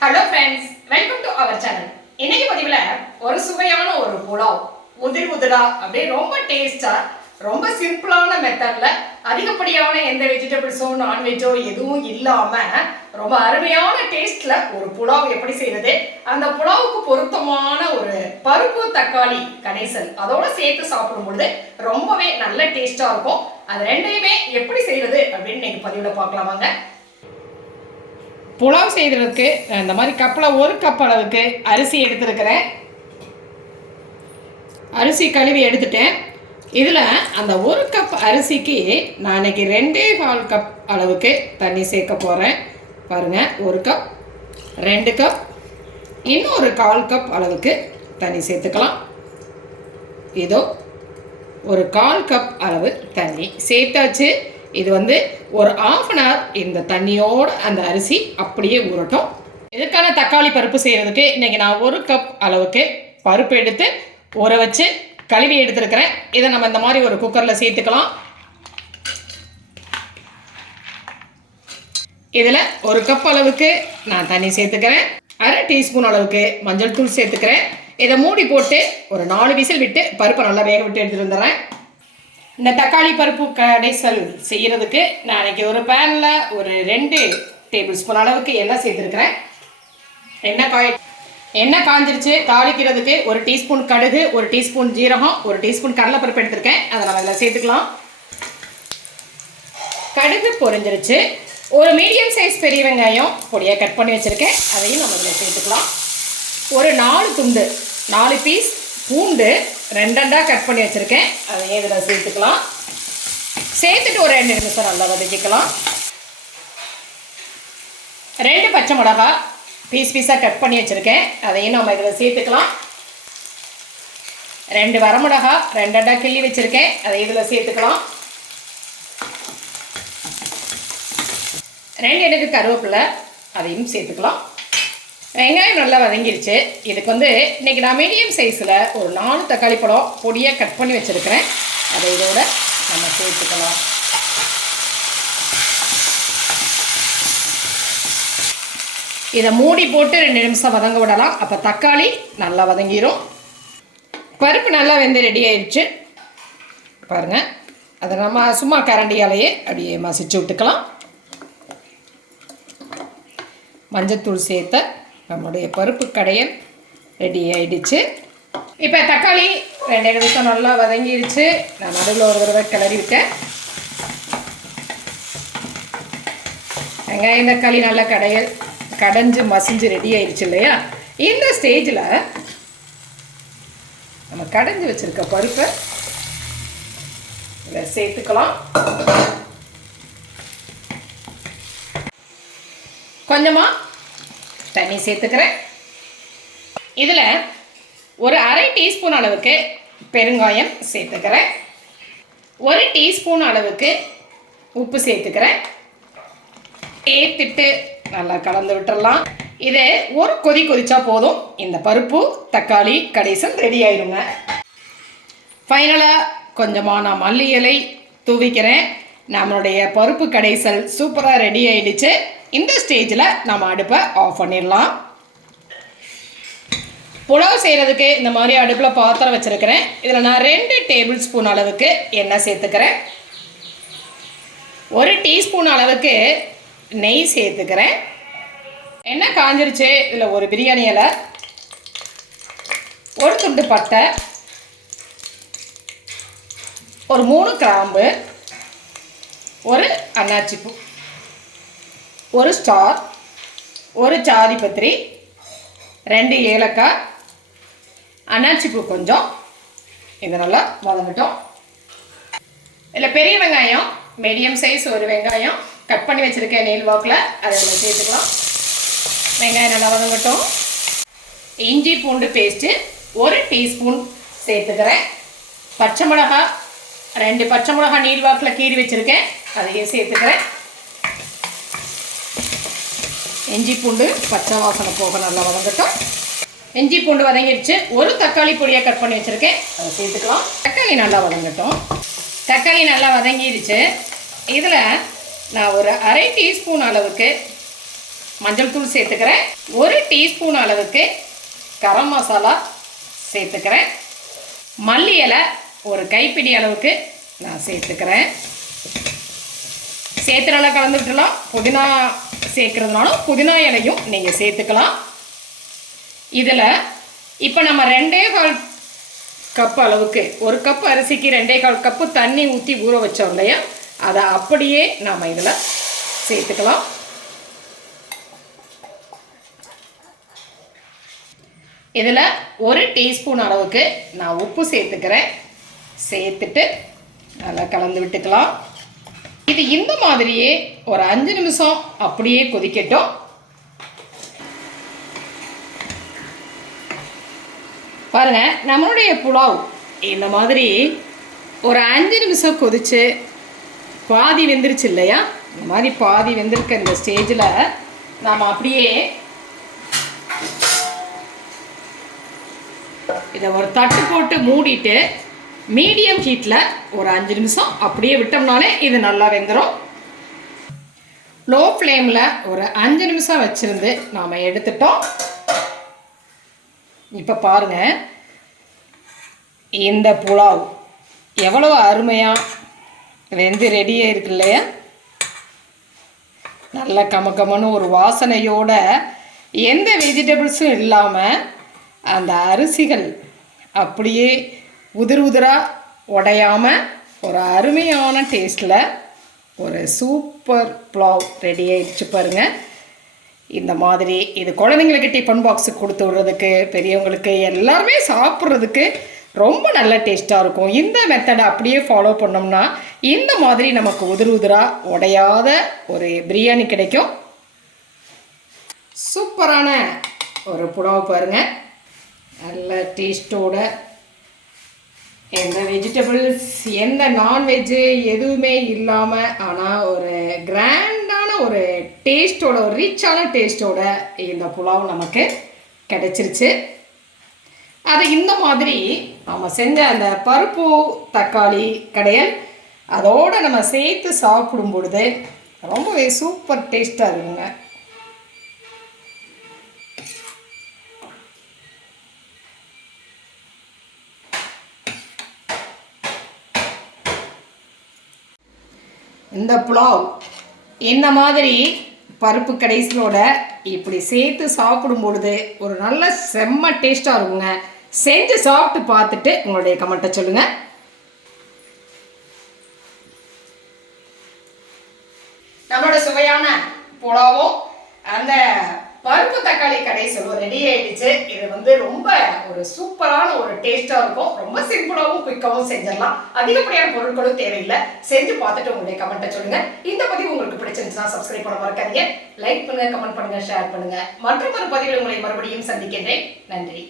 Hello friends, welcome to our channel. இன்னைக்கு பதிவுல ஒரு சுவையான ஒரு புலாவ் முதிரா அப்படியே ரொம்ப டேஸ்டா ரொம்ப சிம்பிளான மெத்தட்ல அதிகப்படியான எந்த வெஜிடபிள்ஸோ நான்வெஜ்ஜோ எதுவும் இல்லாம ரொம்ப அருமையான டேஸ்ட்ல ஒரு புலாவ் எப்படி செய்யறது அந்த புலாவுக்கு பொருத்தமான ஒரு பருப்பு தக்காளி கடைசல் அதோட சேர்த்து சாப்பிடும்போது ரொம்பவே நல்ல டேஸ்டா இருக்கும். அது ரெண்டையுமே எப்படி செய்யறது அப்படின்னு இன்னைக்கு பதிவுல பார்க்கலாமாங்க. புலாவ் செய்கிறதுக்கு இந்த மாதிரி கப்பில் 1 கப் அளவுக்கு அரிசி எடுத்துருக்கிறேன். அரிசி கழுவி எடுத்துட்டேன். இதில் அந்த 1 கப் அரிசிக்கு நான் இன்றைக்கி 2.25 கப் அளவுக்கு தண்ணி சேர்க்க போகிறேன். பாருங்கள், 1 கப் 2 கப் இன்னொரு 1/4 கப் அளவுக்கு தண்ணி சேர்த்துக்கலாம். இதோ ஒரு 1/4 கப் அளவு தண்ணி சேர்த்தாச்சு. இது ஒரு 1/2 அன் ஹவர் இந்த தண்ணியோடு அந்த அரிசி அப்படியே ஊறட்டும். இதுக்கான தக்காளி பருப்பு செய்கிறதுக்கு இன்றைக்கி நான் 1 கப் அளவுக்கு பருப்பு எடுத்து ஊற வச்சு கழுவி எடுத்துருக்கிறேன். இதை நம்ம இந்த மாதிரி ஒரு குக்கரில் சேர்த்துக்கலாம். இதில் 1 கப் அளவுக்கு நான் தண்ணி சேர்த்துக்கிறேன். 1/2 டீஸ்பூன் அளவுக்கு மஞ்சள் தூள் சேர்த்துக்கிறேன். இதை மூடி போட்டு ஒரு 4 விசில் விட்டு பருப்பை நல்லா வேக விட்டு எடுத்துகிட்டு வந்துடுறேன். இந்த தக்காளி பருப்பு கடைசல் செய்கிறதுக்கு நான் இன்றைக்கி ஒரு பேனில் ஒரு 2 டேபிள் ஸ்பூன் அளவுக்கு எண்ணெய் சேர்த்துருக்கிறேன். எண்ணெய் காஞ்சிருச்சு. தாளிக்கிறதுக்கு 1 டீஸ்பூன் கடுகு, 1 டீஸ்பூன் ஜீரகம், 1 டீஸ்பூன் கடலைப்பருப்பு எடுத்திருக்கேன். அதை நம்ம அதில் சேர்த்துக்கலாம். கடுகு பொரிஞ்சிருச்சு. ஒரு மீடியம் சைஸ் பெரிய வெங்காயம் பொடியாக கட் பண்ணி வச்சுருக்கேன். அதையும் நம்ம இதில் சேர்த்துக்கலாம். ஒரு 4 பீஸ் பூண்டு 2 கட் பண்ணி வச்சுருக்கேன். அதையும் இதில் சேர்த்துக்கலாம். சேர்த்துட்டு ஒரு 2 நிமிஷம் நல்லா வதக்கிக்கலாம். 2 பச்சை மிளகா பீஸாக கட் பண்ணி வச்சுருக்கேன். அதையும் நம்ம இதில் சேர்த்துக்கலாம். 2 வரமிளகா 2 கிள்ளி வச்சுருக்கேன். அதை இதில் சேர்த்துக்கலாம். 2 எடுக்கு கருவேப்பிலை அதையும் சேர்த்துக்கலாம். வெங்காயம் நல்லா வதங்கிருச்சு. இதுக்கு இன்றைக்கி நான் மீடியம் சைஸில் ஒரு 4 தக்காளி பழம் பொடியாக கட் பண்ணி வச்சுருக்கிறேன். அதை இதோட நம்ம சேர்த்துக்கலாம். இதை மூடி போட்டு 2 நிமிஷம் வதங்க விடலாம். அப்போ தக்காளி நல்லா வதங்கிடும். பருப்பு நல்லா வெந்து ரெடி ஆயிடுச்சு. பாருங்கள், அதை நம்ம சும்மா கரண்டியாலேயே அப்படியே மசிச்சு விட்டுக்கலாம். மஞ்சத்தூள் சேர்த்த நம்மளுடைய பருப்பு கடையல் ரெடி ஆகிடுச்சு. இப்போ தக்காளி 2 நிமிஷம் நல்லா வதங்கிடுச்சு. நான் நடுவில் ஒரு தடவை கிளறி விட்டேன். வெங்காயம் தக்காளி நல்லா கடைஞ்சு மசிஞ்சு ரெடி ஆயிடுச்சு இல்லையா? இந்த ஸ்டேஜில் நம்ம கடைஞ்சி வச்சுருக்க பருப்பை இதில் சேர்த்துக்கலாம். கொஞ்சமாக தண்ணி சேர்த்துக்கிறேன். இதில் ஒரு 1/2 டீஸ்பூன் அளவுக்கு பெருங்காயம் சேர்த்துக்கிறேன். 1 டீஸ்பூன் அளவுக்கு உப்பு சேர்த்துக்கிறேன். சேர்த்துட்டு நல்லா கலந்து விட்டுடலாம். இது ஒரு கொதிச்சா போதும். இந்த பருப்பு தக்காளி கடைசல் ரெடி ஆயிடுங்க. ஃபைனலாக கொஞ்சமாக நான் மல்லி இலை தூவிக்கிறேன். நம்மளுடைய பருப்பு கடைசல் சூப்பராக ரெடி ஆயிடுச்சு. இந்த ஸ்டேஜில் நம்ம அடுப்பை ஆஃப் பண்ணிடலாம். புலாவ் செய்கிறதுக்கு இந்த மாதிரி அடுப்பில் பாத்திரம் வச்சுருக்கிறேன். இதில் நான் 2 டேபிள் ஸ்பூன் அளவுக்கு எண்ணெய் சேர்த்துக்கிறேன். 1 டீஸ்பூன் அளவுக்கு நெய் சேர்த்துக்கிறேன். எண்ணெய் காஞ்சிருச்சு. இதில் ஒரு பிரியாணி இலை, ஒரு துண்டு பட்டை, ஒரு 3 கிராம்பு, ஒரு அன்னாச்சி பூ, ஒரு ஸ்டார், ஒரு ஜாதி பத்திரி, 2 ஏலக்காய், அன்னாச்சிப்பூ கொஞ்சம். இது நல்லா வதங்கட்டும். இதில் பெரிய வெங்காயம் மீடியம் சைஸ் ஒரு வெங்காயம் கட் பண்ணி வச்சுருக்கேன் நீள் வாக்கில். அதை நம்ம சேர்த்துக்கலாம். வெங்காயம் நல்லா வதங்கட்டும். இஞ்சி பூண்டு பேஸ்ட்டு 1 டீஸ்பூன் சேர்த்துக்கிறேன். பச்சை மிளகா 2 பச்சை மிளகா நீள் வாக்கில் கீறி வச்சுருக்கேன். அதையும் சேர்த்துக்கிறேன். இஞ்சி பூண்டு பச்சை வாசனை போக நல்லா வதங்கட்டும். இஞ்சி பூண்டு வதங்கிடுச்சு. 1 தக்காளி பொடியாக கட் பண்ணி வச்சுருக்கேன். அதை சேர்த்துக்கலாம். தக்காளி நல்லா வதங்கட்டும். தக்காளி நல்லா வதங்கிடுச்சு. இதில் நான் ஒரு 1/2 டீஸ்பூன் அளவுக்கு மஞ்சள் தூள் சேர்த்துக்கிறேன். 1 டீஸ்பூன் அளவுக்கு கரம் மசாலா சேர்த்துக்கிறேன். மல்லி இலை ஒரு கைப்பிடி அளவுக்கு நான் சேர்த்துக்கிறேன். சேர்த்து நல்லா கலந்து விட்டுலாம். புதினா சேர்க்கறதுனாலும் புதினா இலையும் நீங்கள் சேர்த்துக்கலாம். இதில் இப்போ நம்ம 2.25 கப் அளவுக்கு, 1 கப் அரிசிக்கு 2.25 கப்பு தண்ணி ஊற்றி ஊற வச்சோம் இல்லையா, அதை அப்படியே நாம் இதில் சேர்த்துக்கலாம். இதில் 1 டீஸ்பூன் அளவுக்கு நான் உப்பு சேர்த்துக்கிறேன். சேர்த்துட்டு நல்லா கலந்து விட்டுக்கலாம். இது இந்த மாதிரியே ஒரு 5 நிமிஷம் அப்படியே கொதிக்கட்டும். பாருங்க, நம்மளுடைய புலாவ் இந்த மாதிரி ஒரு 5 நிமிஷம் கொதிச்சு பாதி வெந்துருச்சு இல்லையா, இந்த மாதிரி பாதி வெந்திருக்க இந்த ஸ்டேஜில் நாம் அப்படியே இதை ஒரு தட்டு போட்டு மூடிட்டு மீடியம் ஹீட்டில் ஒரு 5 நிமிஷம் அப்படியே விட்டோம்னாலே இது நல்லா வெந்துடும். லோ ஃப்ளேமில் ஒரு 5 நிமிஷம் வச்சுருந்து நாம் எடுத்துட்டோம். இப்போ பாருங்கள், இந்த புலாவ் எவ்வளோ அருமையாக வெந்து ரெடியாக இருக்கு இல்லையா. நல்ல கமக்கமன்னு ஒரு வாசனையோட, எந்த வெஜிடபிள்ஸும் இல்லாமல் அந்த அரிசிகள் அப்படியே உதிர் உதிராக உடையாமல் ஒரு அருமையான டேஸ்ட்டில் ஒரு சூப்பர் புலாவ் ரெடி ஆகிடுச்சு பாருங்கள். இந்த மாதிரி இது குழந்தைங்களுக்கு டிஃபன் பாக்ஸுக்கு கொடுத்து விடுறதுக்கு, பெரியவங்களுக்கு எல்லாருமே சாப்பிட்றதுக்கு ரொம்ப நல்ல டேஸ்ட்டாக இருக்கும். இந்த மெத்தடை அப்படியே ஃபாலோ பண்ணோம்னா இந்த மாதிரி நமக்கு உதிர் உதிராக உடையாத ஒரு பிரியாணி கிடைக்கும். சூப்பரான ஒரு புலாவ் பாருங்கள், நல்ல டேஸ்ட்டோட, எந்த வெஜிடபிள்ஸ் எந்த நான்வெஜ்ஜு எதுவுமே இல்லாமல், ஆனால் ஒரு கிராண்டான ஒரு டேஸ்ட்டோட, ஒரு ரிச்சான டேஸ்ட்டோட இந்த புலாவ் நமக்கு கிடைச்சிருச்சு. அதை இந்த மாதிரி நம்ம செஞ்ச அந்த பருப்பு தக்காளி கடையல் அதோடு நம்ம சேர்த்து சாப்பிடும் பொழுது ரொம்பவே சூப்பர் டேஸ்ட்டாக இருக்குங்க. இந்த புலாவ் இந்த மாதிரி பருப்பு கடைசலோட இப்படி சேர்த்து சாப்பிடும் பொழுது ஒரு நல்ல செம்ம டேஸ்ட்டாக இருக்குங்க. செஞ்சு சாப்பிட்டு பார்த்துட்டு உங்களுடைய கமெண்ட்டை சொல்லுங்கள். நம்மளோட சுவையான புலாவும் அந்த பருப்பு தக்காளி கடைசலும் ரெடி ஆயிடுச்சு. இது ரொம்ப ஒரு சூப்பரான ஒரு டேஸ்ட்டாக இருக்கும். ரொம்ப சிம்பிளாகவும் குயிக்காகவும் செஞ்சிடலாம். அதிகப்படியான பொருட்களும் தேவையில்லை. செஞ்சு பார்த்துட்டு உங்களுடைய கமெண்ட்டை சொல்லுங்கள். இந்த பதிவு உங்களுக்கு பிடிச்சிருந்துச்சுன்னா சப்ஸ்கிரைப் பண்ண மறக்காதீங்க. லைக் பண்ணுங்கள், கமெண்ட் பண்ணுங்கள், ஷேர் பண்ணுங்கள். மற்றும் ஒரு பதிவில் உங்களை மறுபடியும் சந்திக்கின்றேன். நன்றி.